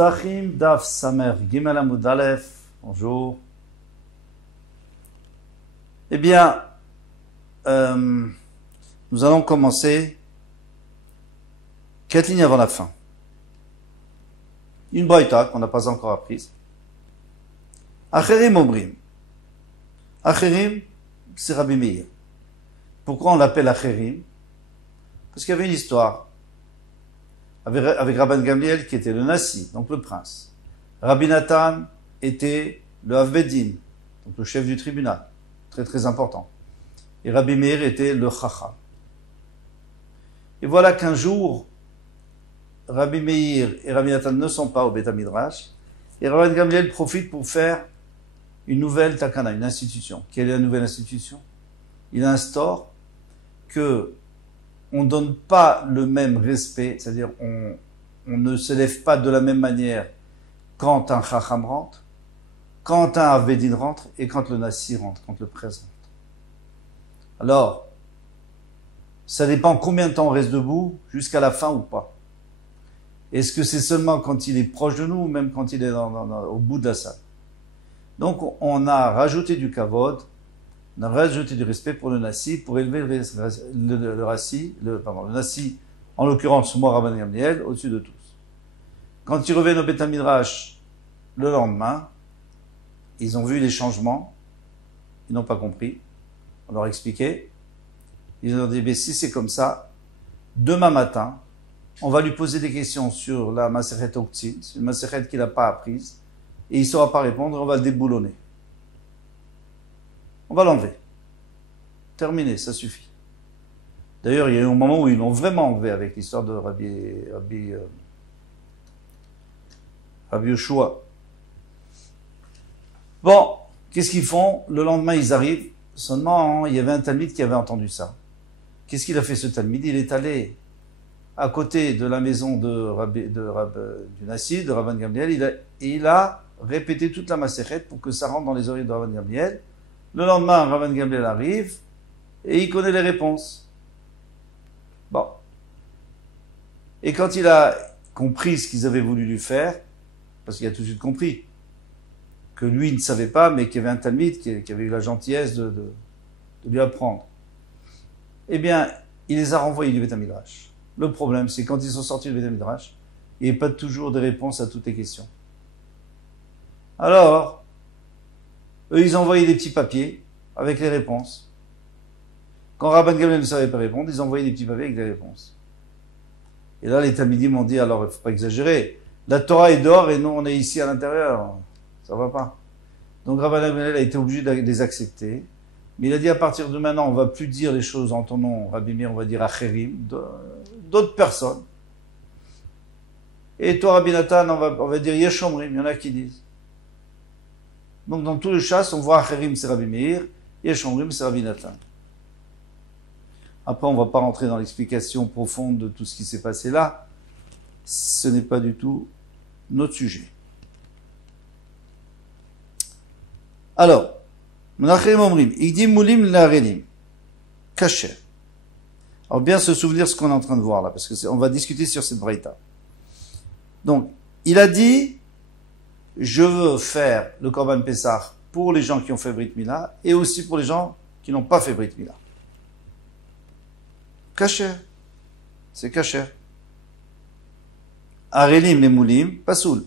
Psachim Daf Samer Gimel Amud Aleph. Bonjour. Eh bien, nous allons commencer 4 lignes avant la fin. Une braïta qu'on n'a pas encore apprise. Acherim Omrim. Acherim, c'est Rabbi Meir. Pourquoi on l'appelle Acherim? Parce qu'il y avait une histoire avec Rabban Gamliel qui était le Nasi, donc le prince. Rabbi Nathan était le Havbedin, donc le chef du tribunal, très très important. Et Rabbi Meir était le Chacham. Et voilà qu'un jour, Rabbi Meir et Rabbi Nathan ne sont pas au Beth Midrash, et Rabban Gamliel profite pour faire une nouvelle takana, une institution. Quelle est la nouvelle institution? Il instaure que on ne donne pas le même respect, c'est-à-dire on ne s'élève pas de la même manière quand un Chacham rentre, quand un Havbedin rentre et quand le Nasi rentre, quand le prêtre rentre. Alors, ça dépend combien de temps on reste debout, jusqu'à la fin ou pas. Est-ce que c'est seulement quand il est proche de nous ou même quand il est au bout de la salle? Donc, on a rajouté du kavod, on a rajouté du respect pour le Nasi, pour élever le Nasi, en l'occurrence, moi, Rabban Gamliel, au-dessus de tous. Quand ils reviennent au Beth Midrash le lendemain, ils ont vu les changements, ils n'ont pas compris, on leur a expliqué, ils ont dit, mais si c'est comme ça, demain matin, on va lui poser des questions sur la Masechet Oktzin, une Masechet qu'il n'a pas apprise, et il ne saura pas répondre, on va le déboulonner. On va l'enlever. Terminé, ça suffit. D'ailleurs, il y a eu un moment où ils l'ont vraiment enlevé avec l'histoire de Rabbi Yoshua. Bon, qu'est-ce qu'ils font? Le lendemain, ils arrivent. Seulement, il y avait un talmide qui avait entendu ça. Qu'est-ce qu'il a fait, ce talmide? Il est allé à côté de la maison du Nasi, de Rabban Gamliel, et il a répété toute la Masechet pour que ça rentre dans les oreilles de Rabban Gamliel. Le lendemain, Rabban Gamliel arrive et il connaît les réponses. Bon. Et quand il a compris ce qu'ils avaient voulu lui faire, parce qu'il a tout de suite compris que lui ne savait pas, mais qu'il y avait un talmide qui avait eu la gentillesse de lui apprendre, eh bien, il les a renvoyés du Beth Midrash. Le problème, c'est quand ils sont sortis du Beth Midrash, il n'y a pas toujours de réponse à toutes les questions. Alors, eux, ils ont envoyé des petits papiers avec les réponses. Quand Rabban Gamliel ne savait pas répondre, ils ont envoyé des petits papiers avec les réponses. Et là, les Talmidim m'ont dit, alors, il ne faut pas exagérer. La Torah est dehors et nous, on est ici à l'intérieur. Ça va pas. Donc, Rabban Gamliel a été obligé de les accepter. Mais il a dit, à partir de maintenant, on ne va plus dire les choses en ton nom, Rabbi Meir, on va dire Acherim, d'autres personnes. Et toi, Rabbi Nathan, on va dire Yesh Omrim, il y en a qui disent. Donc, dans tout le chasse, on voit Acherim, c'est Rabbi Meir, Yesh Omrim, c'est Rabbi Nathan. Après, on ne va pas rentrer dans l'explication profonde de tout ce qui s'est passé là. Ce n'est pas du tout notre sujet. Alors, Menachem Omrim, Igdim Moulim Larelim, Kacher. Alors, bien se souvenir ce qu'on est en train de voir là, parce que on va discuter sur cette braïta. Donc, il a dit, je veux faire le Korban Pessah pour les gens qui ont fait Brit Mila et aussi pour les gens qui n'ont pas fait Brit Mila. Kacher. C'est Kacher. Arelim, les Moulim, Pasoul.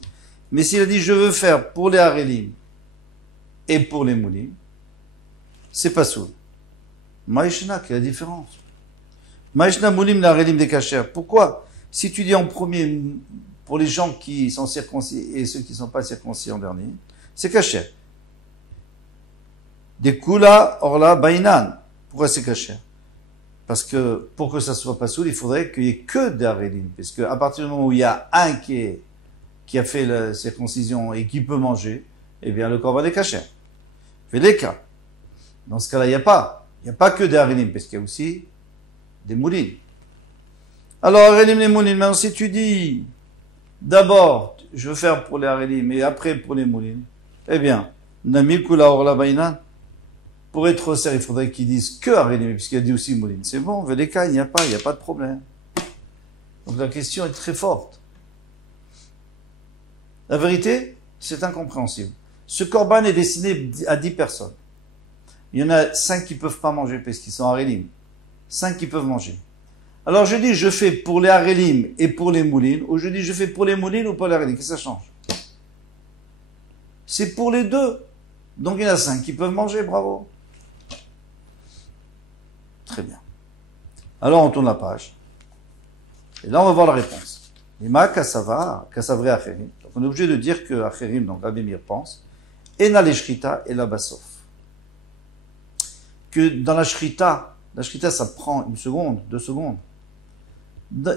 Mais s'il a dit, je veux faire pour les Arelim et pour les Moulim, c'est Pasoul. Maïshna, quelle est la différence? Maïshna, Moulim, les Arelim, des Kacher. Pourquoi? Si tu dis en premier, pour les gens qui sont circoncis et ceux qui ne sont pas circoncis en dernier, c'est Kacher. Des Kula, Orla, Bainan. Pourquoi c'est Kacher? Parce que pour que ça soit pas soul, il faudrait qu'il y ait que des Arelim. Parce que à partir du moment où il y a un qui a fait la circoncision et qui peut manger, eh bien le corban est Kacher. Fait les cas. Dans ce cas-là, il n'y a pas que des Arelim, parce qu'il y a aussi des Moulin. Alors, Arelim, les Moulin, maintenant si tu dis, d'abord, je veux faire pour les Arelim, et après pour les Moulin, eh bien, Namil Kula Orla Bainan, pour être au cerf, il faudrait qu'ils disent que Arelim, puisqu'il a dit aussi Moulin. C'est bon, Veleka, il n'y a pas de problème. Donc la question est très forte. La vérité, c'est incompréhensible. Ce korban est destiné à 10 personnes. Il y en a 5 qui peuvent pas manger parce qu'ils sont harélim. 5 qui peuvent manger. Alors je dis, je fais pour les harélim et pour les moulines, ou je dis, je fais pour les moulines ou pour les harélim. Qu'est-ce que ça change? C'est pour les deux. Donc il y en a 5 qui peuvent manger, bravo. Très bien. Alors on tourne la page. Et là on va voir la réponse. Lima kasava, kasavre acherim. Donc on est obligé de dire que acherim, donc Rabbi Meir pense, et na leshrita et la basof. Que dans la shrita ça prend 1 seconde, 2 secondes.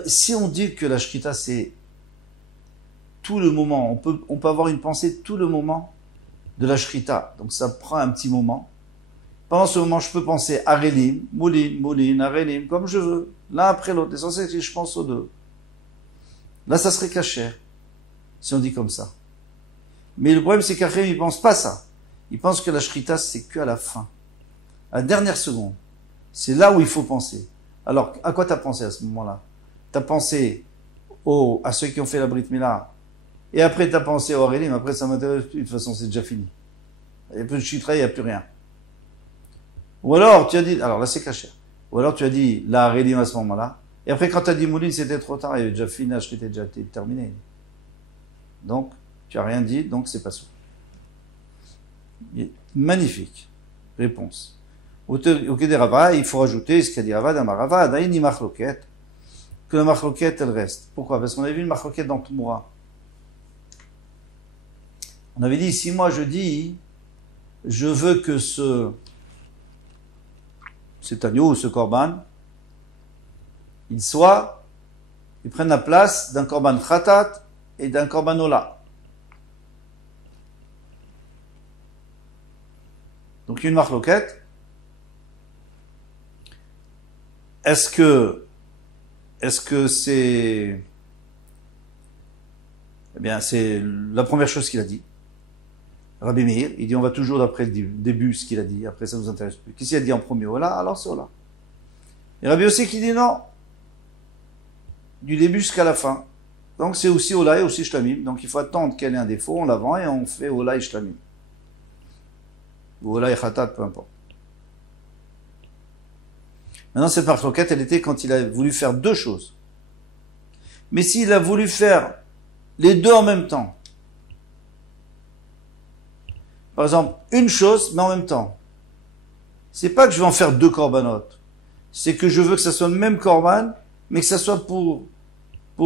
Si on dit que la shrita c'est tout le moment, on peut avoir une pensée tout le moment de la shrita. Donc ça prend un petit moment. Pendant ce moment, je peux penser harélim, moulin, harélim, comme je veux, l'un après l'autre. L'essentiel, c'est que je pense aux deux. Là, ça serait cachère, si on dit comme ça. Mais le problème, c'est qu'Achérim, il pense pas ça. Il pense que la shrita, c'est que à la fin. À la dernière seconde. C'est là où il faut penser. Alors, à quoi t'as pensé à ce moment-là? T'as pensé à ceux qui ont fait la Brit Mila. Et après, t'as pensé au harélim. Après, ça m'intéresse plus. De toute façon, c'est déjà fini. Il n'y a plus de shitra, il n'y a plus rien. Ou alors, tu as dit, alors là, c'est caché. Ou alors, tu as dit la harélim à ce moment-là. Et après, quand tu as dit moulin, c'était trop tard. Il avait déjà fini, la shrita était déjà terminée. Donc, tu n'as rien dit, donc c'est pas ça. Magnifique. Réponse. Au des Rava, il faut rajouter ce qu'a dit Rava, Ravad, Aïni Machloket, que la Machloket, elle reste. Pourquoi? Parce qu'on avait vu une Machloket dans Toumura. On avait dit, si moi je dis, je veux que cet agneau ou ce korban, il prenne la place d'un korban khatat et d'un korban ola. Donc, il y a une marloquette. Est-ce que c'est, eh bien, c'est la première chose qu'il a dit. Rabbi Meir, il dit, on va toujours d'après le début ce qu'il a dit, après ça nous intéresse plus. Qu'est-ce qu'il a dit en premier? Ola, alors c'est Ola. Et Rabbi aussi qui dit non. Du début jusqu'à la fin. Donc c'est aussi Ola et aussi Shlamim. Donc il faut attendre qu'elle ait un défaut, on la vend et on fait Ola et Shlamim. Ou Ola et Khatat, peu importe. Maintenant, cette marloquette, elle était quand il a voulu faire 2 choses. Mais s'il a voulu faire les 2 en même temps, par exemple, une chose, mais en même temps, c'est pas que je vais en faire 2 corbanotes. C'est que je veux que ça soit le même korban, mais que ça soit pour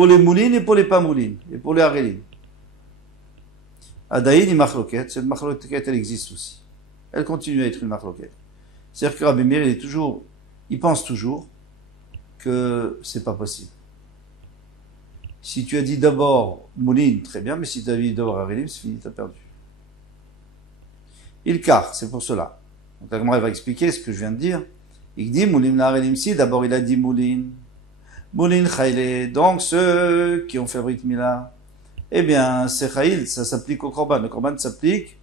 les moulines et pour les pas moulines, et pour les harélim. Adaïn et marloquette, cette marloquette, elle existe aussi. Elle continue à être une marloquette. C'est-à-dire que Rabbi Meir, il pense toujours que c'est pas possible. Si tu as dit d'abord moulin, très bien, mais si tu as dit d'abord harélim, c'est fini, t'as perdu. Il car, c'est pour cela. Donc, la Gemara va expliquer ce que je viens de dire. Il dit moulin la harélim si, d'abord il a dit moulin. Moulin chayle, donc ceux qui ont fait Brit Mila, eh bien, c'est chayle, ça s'applique au korban. Le korban s'applique,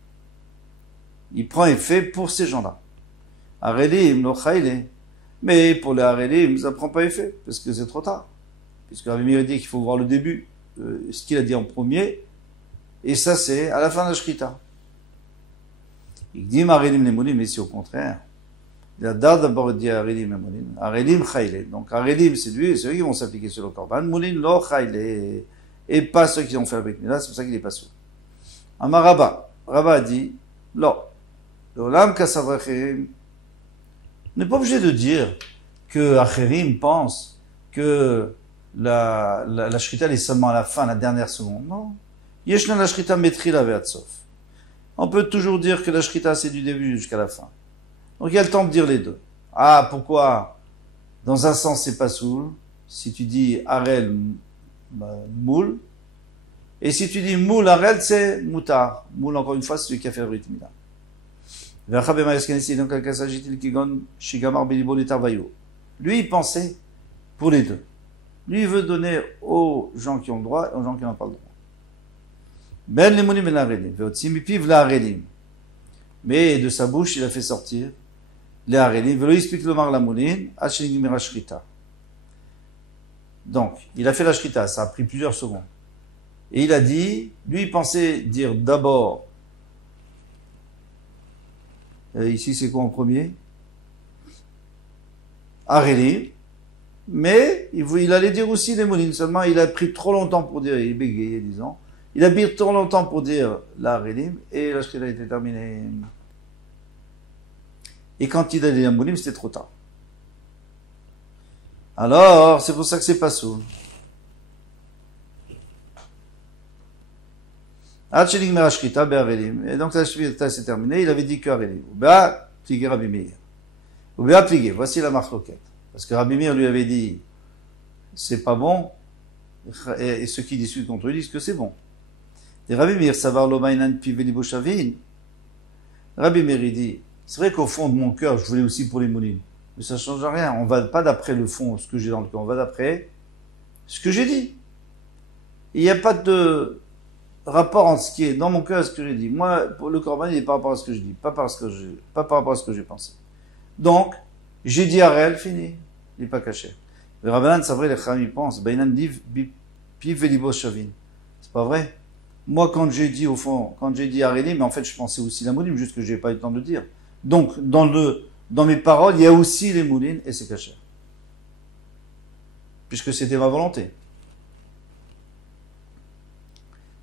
il prend effet pour ces gens-là. Harélim, no chayle. Mais pour les harélim, ça ne prend pas effet, parce que c'est trop tard. Puisque Rabbi Meir dit qu'il faut voir le début, ce qu'il a dit en premier, et ça c'est à la fin de la shrita. Il dit harélim les moulim, mais c'est au contraire. Il a d'abord dit harélim les moulim. Harélim chayle. Donc harélim, c'est eux qui vont s'appliquer sur le korban. Moulim lo chayle. Et pas ceux qui ont fait la Brit Mila, c'est pour ça qu'il est pas sûr. Amar Rabba. Rabba a dit, lo. L'olam kasavrecherim. On n'est pas obligé de dire que Acherim pense que la shrita est seulement à la fin, la dernière seconde. Non. Yeshna la shrita metrila ve'atsof. On peut toujours dire que la shrita c'est du début jusqu'à la fin. Donc il y a le temps de dire les deux. Ah, pourquoi? Dans un sens c'est pas soul. Si tu dis Harel moul. Et si tu dis moul Harel, c'est moutar. Moul, encore une fois, c'est celui qui a fait le Brit Mila. Lui, il pensait pour les deux. Lui, il veut donner aux gens qui ont le droit et aux gens qui n'ont pas le droit. Ben les moulim et la harélim. Veotsimipiv la harélim. Mais de sa bouche, il a fait sortir les harélim. Velo explique le mar la moulin, hachenigim shrita. Donc, il a fait la shrita, ça a pris plusieurs secondes. Et il a dit, lui il pensait dire d'abord, ici c'est quoi en premier? Arélim, mais il allait dire aussi les moulines, seulement il a pris trop longtemps pour dire, il bégayait disons, il a pris trop longtemps pour dire l'Arélim, et la Shkila a été terminée. Et quand il a dit la moulim, c'était trop tard. Alors, c'est pour ça que c'est pas sourd. Et donc la Shkita s'est terminée, il avait dit que Arélim. Oubea, plié Rabbi Meir. Oubea, plié, voici la marloquette. Parce que Rabbi Meir lui avait dit, c'est pas bon, et ceux qui discutent contre lui disent que c'est bon. Et Rabbi Meir, savar l'omainan piveli boshavin. Rabbi Meir, il dit, c'est vrai qu'au fond de mon cœur, je voulais aussi pour les moulines. Mais ça change rien. On va pas d'après le fond, ce que j'ai dans le cœur. On va d'après ce que j'ai dit. Il n'y a pas de rapport entre ce qui est dans mon cœur et ce que j'ai dit. Moi, pour le corban, il est par rapport à ce que je dis, pas par rapport à ce que j'ai pensé. Donc, j'ai dit à réel, fini. Il n'est pas caché. Le Rabbanan, c'est vrai, les Chachamim pensent, Bainan div piv velibos shavin. C'est pas vrai. Moi, quand j'ai dit, au fond, quand j'ai dit Aréli, mais en fait, je pensais aussi la mouline, juste que j'ai pas eu le temps de le dire. Donc, dans mes paroles, il y a aussi les moulines, et c'est caché. Puisque c'était ma volonté.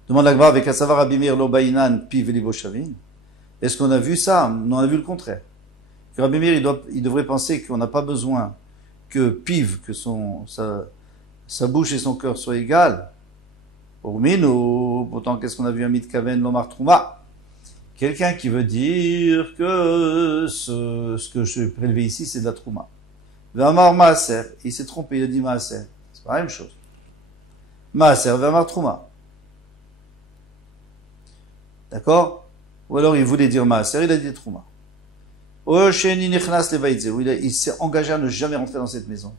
Demande la Gemara avec Asavar Abimir Lobainan Piv Elibo Shavin. Est-ce qu'on a vu ça? Non, on a vu le contraire. Que Rabbi Meir, il devrait penser qu'on n'a pas besoin que Piv, que sa bouche et son cœur soient égales. Pour Mino, pourtant, qu'est-ce qu'on a vu à Mitkaven Lomar Trouma? Quelqu'un qui veut dire que ce que je vais prélever ici, c'est de la Trouma. Vamar Maaser, il s'est trompé, il a dit Maaser. C'est pas la même chose. Maaser, Vamar Trouma. D'accord? Ou alors il voulait dire Maaser, il a dit Trouma. Il s'est engagé à ne jamais rentrer dans cette maison.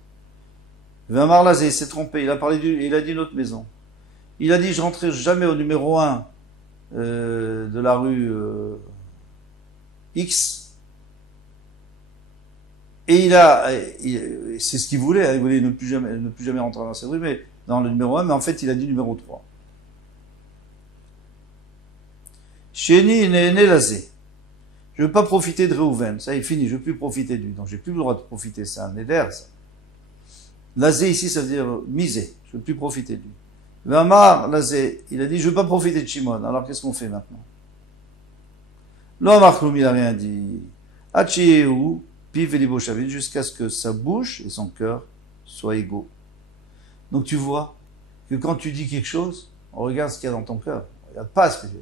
Vamar Lazé, il s'est trompé, il a dit une autre maison. Il a dit je rentrerai jamais au numéro 1 de la rue X. Et c'est ce qu'il voulait, il voulait ne plus jamais rentrer dans cette rue, mais dans le numéro 1, mais en fait il a dit numéro 3. Chéni Néné Lazé. Je ne veux pas profiter de Réhouven. Ça est fini, je ne veux plus profiter de lui. Donc j'ai plus le droit de profiter, c'est un éder, ça. Lazé ici, ça veut dire miser. Je ne veux plus profiter de lui. Vamar Lazé, il a dit, je ne veux pas profiter de Shimon. Alors qu'est-ce qu'on fait maintenant? L'homme il n'a rien dit. Hachiéhu, piv elibo shavin, jusqu'à ce que sa bouche et son cœur soient égaux. Donc tu vois que quand tu dis quelque chose, on regarde ce qu'il y a dans ton cœur. On regarde pas ce que tu dis.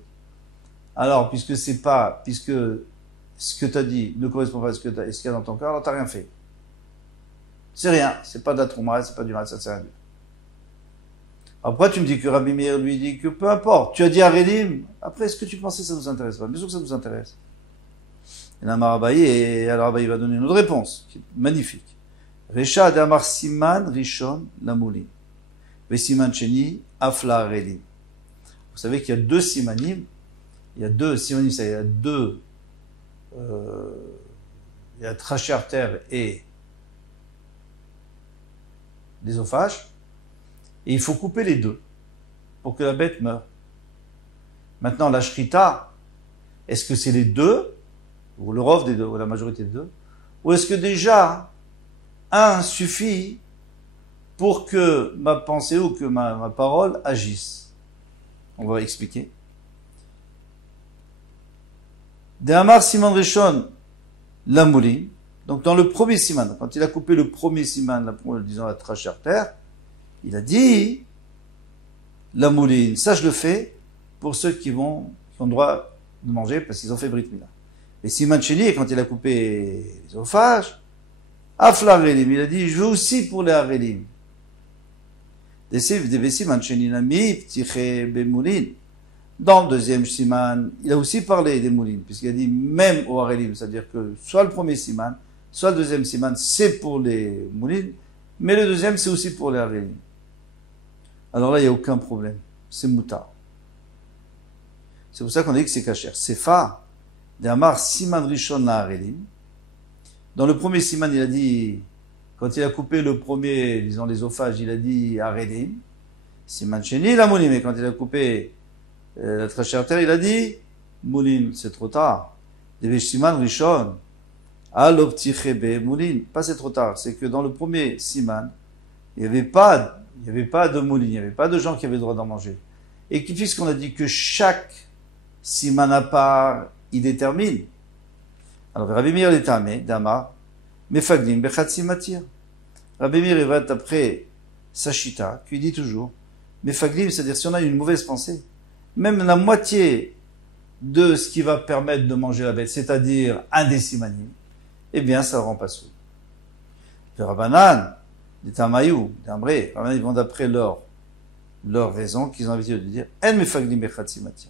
Alors, puisque ce que tu as dit ne correspond pas à ce qu'il y a dans ton cœur, alors tu n'as rien fait. C'est rien. C'est pas d'Atrouma, c'est pas du mal, ça sert à rien. Alors pourquoi tu me dis que Rabbi Meir lui dit que peu importe, tu as dit Arélim, après ce que tu pensais ça nous intéresse pas, bien sûr que ça nous intéresse. Et là alors Abaye va donner une autre réponse, qui est magnifique. Recha d'Amar Siman Rishon Lamouli, Vesiman Cheni Afla Arélim. Vous savez qu'il y a deux simanim, il y a trachée artère et l'ésophage. Et il faut couper les deux pour que la bête meure. Maintenant, la shrita, est-ce que c'est les deux, ou le rov des deux, ou la majorité des deux, ou est-ce que déjà un suffit pour que ma pensée ou que ma parole agisse? On va expliquer. De Amar Siman Rishon Lamouli, donc dans le premier siman, quand il a coupé le premier siman, disons la trachée artère, il a dit, la mouline, ça je le fais pour ceux qui ont droit de manger parce qu'ils ont fait Brit Mila. Et Siman Cheni, quand il a coupé l'œsophage, Afla Arélim, il a dit, je veux aussi pour les Arélim. Dans le deuxième siman, il a aussi parlé des moulines, puisqu'il a dit même aux Arélim, c'est-à-dire que soit le premier siman, soit le deuxième siman, c'est pour les moulines, mais le deuxième, c'est aussi pour les Arélim. Alors là, il n'y a aucun problème. C'est moutar. C'est pour ça qu'on dit que c'est kasher. Sefa, d'Amar Siman Rishon la Arélim. Dans le premier siman, il a dit, quand il a coupé le premier, disons, l'œsophage, il a dit Arélim. Siman Sheni la Moulin. Mais quand il a coupé la trachée terre, il a dit Moulin, c'est trop tard. Deve Siman Rishon. Aloptichebe Moulin. Pas c'est trop tard. C'est que dans le premier Siman, il n'y avait pas de Moulin, il n'y avait pas de gens qui avaient le droit d'en manger. Et puisqu'on a dit que chaque Siman à part, il détermine. Alors, Rabbi Meir est tamé, Dama, Mefaglim, Bechatsi Matir. Rabbi Meir, il va d'après Sachita, qui dit toujours, Mefaglim, c'est-à-dire si on a une mauvaise pensée, même la moitié de ce qui va permettre de manger la bête, c'est-à-dire un des simanim, eh bien, ça ne rend pas sourd. Le Rabbanan, des Tamayou, des Ambré, ils vont d'après leur raison qu'ils ont l'habitude de dire, En Mefaglim, Bechatsi Matir.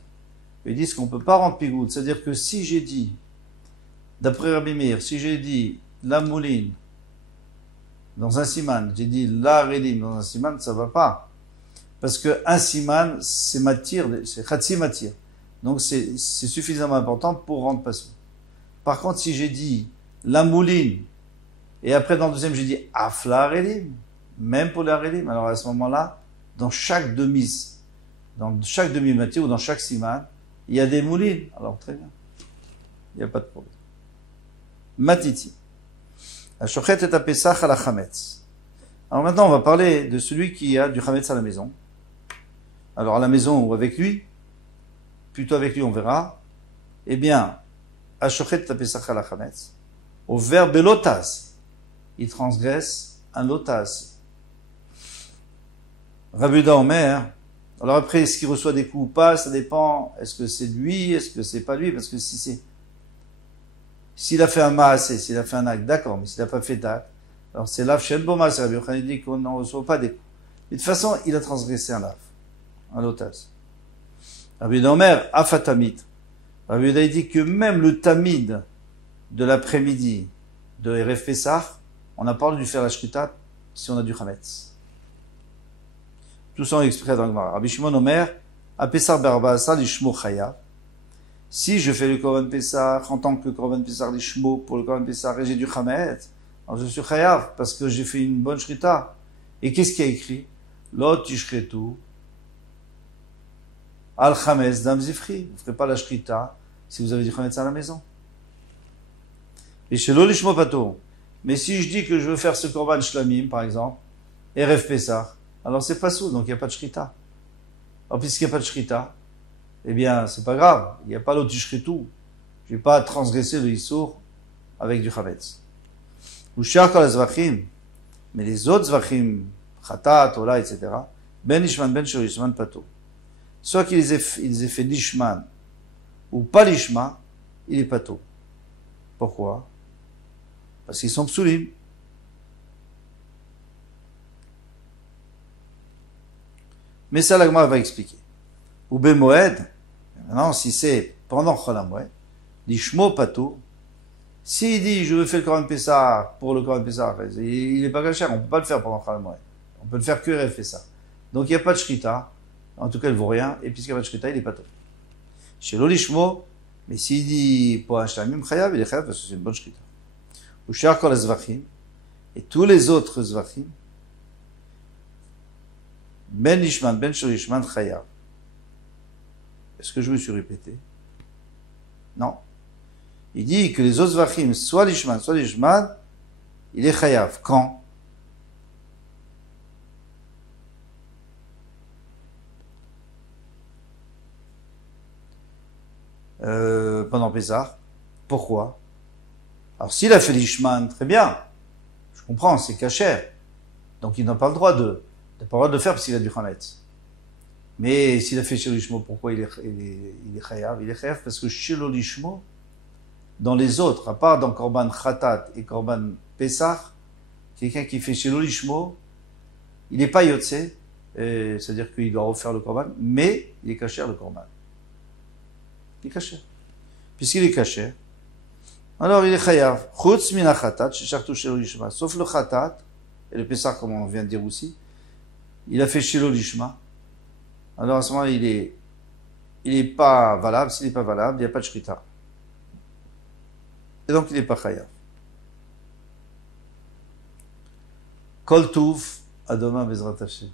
Ils disent qu'on ne peut pas rendre pigoud, c'est-à-dire que si j'ai dit, d'après Rabbi Meir, si j'ai dit la mouline dans un siman, j'ai dit la relim dans un siman, ça va pas. Parce que un siman, c'est matir, c'est khatsi matir. Donc c'est suffisamment important pour rendre passou. Par contre, si j'ai dit la mouline, et après dans le deuxième, j'ai dit afla relim, même pour la relim, alors à ce moment-là, dans chaque demi-matir ou dans chaque siman, il y a des moulines. Alors très bien. Il n'y a pas de problème. Matiti. Ashochet et apesach à la chametz. Alors maintenant, on va parler de celui qui a du chametz à la maison. Alors à la maison ou avec lui, plutôt avec lui, on verra. Eh bien, Ashochet et apesach à la chametz. Au verbe lotaz, il transgresse un lotaz. Rabbi Yehuda Omer. Alors après, est-ce qu'il reçoit des coups ou pas? Ça dépend. Est-ce que c'est lui? Est-ce que c'est pas lui? Parce que s'il a fait un maasé, s'il a fait un acte, d'accord, mais s'il n'a pas fait d'acte, alors c'est laf shen bo maasé. Rabbi Yochanan dit qu'on n'en reçoit pas des coups. Mais de toute façon, il a transgressé un laf, un lotas. Rabbi Yehuda Omer, afatamid. Rabbi Yehuda dit que même le tamid de l'après-midi de Erev Pesach, on n'a pas le droit de lui faire la shrita si on a du chametz. Tout ça on expliqué dans le Gemara. Rabbi Shimon Omer, apesar be'arbaasa lishmo chayav. Si je fais le Korban Pessah en tant que Korban Pessah lishmo pour le Korban Pessah et j'ai du chametz, alors je suis chayav parce que j'ai fait une bonne shrita. Et qu'est-ce qu'il y a écrit? Lo tishretu al chametz dam zifri. Vous ne ferez pas la shrita si vous avez du chametz à la maison. Et chez lo lishmo pato. Mais si je dis que je veux faire ce Korban shlamim, par exemple, Erev Pessah, alors c'est pas sous, donc il n'y a pas de shrita. Alors puisqu'il n'y a pas de shrita, eh bien c'est pas grave, il n'y a pas l'autre shritou. Je vais pas transgresser le issour avec du chametz. Ou shar kol zvachim, mais les autres zvachim, khatat, ola, etc., ben ishman, ben shorishman, pato. Soit qu'ils aient fait l'ishman, ou pas l'ishma, il est pato. Pourquoi? Parce qu'ils sont psulim. Mais ça, la Gemara va expliquer. Ou Bemoed, maintenant, si c'est pendant Chol HaMoed, l'Ishmo Pato, s'il dit, je veux faire le Korban Pessah pour le Korban Pessah, il n'est pas caché, on ne peut pas le faire pendant Chol HaMoed. On peut le faire que Erev Pessah. Donc il n'y a pas de Shrita, en tout cas, il ne vaut rien, et puisqu'il n'y a pas de Shrita, il est Pato. Chez l'Olishmo, mais s'il dit, pour un Shlamim Chayav, il est Chayav parce que c'est une bonne Shrita. Ou Shar Kol Zvachim, et tous les autres Zvachim, Ben Lishman, Ben Shorishman, Chayav. Est-ce que je me suis répété? Non. Il dit que les autres Zvachim, soit Lishman, il est Chayav. Quand? Pendant Pessah. Pourquoi? Alors s'il a fait Lishman, très bien. Je comprends, c'est cachère. Donc il n'a pas le droit de le faire parce qu'il a du chametz. Mais s'il a fait Shelo Lishmo, pourquoi il est chayav? Il est chayav parce que Shelo Lishmo, dans les autres, à part dans Korban Khatat et Korban Pesach, quelqu'un qui fait Shelo Lishmo, il n'est pas yotze, c'est-à-dire qu'il doit refaire le Korban, mais il est cachère le Korban. Il est cachère. Puisqu'il est cachère, alors il est chayav. Chutz mina Khatat, shechartu Shelo Lishma, sauf le Khatat, et le Pesach, comme on vient de dire aussi, il a fait Shelo Lishma. Alors à ce moment-là, il est pas valable. S'il n'est pas valable, il n'y a pas de Shrita. Et donc il n'est pas Chayav. Kol Tuv, à demain, Bezrat Hashem.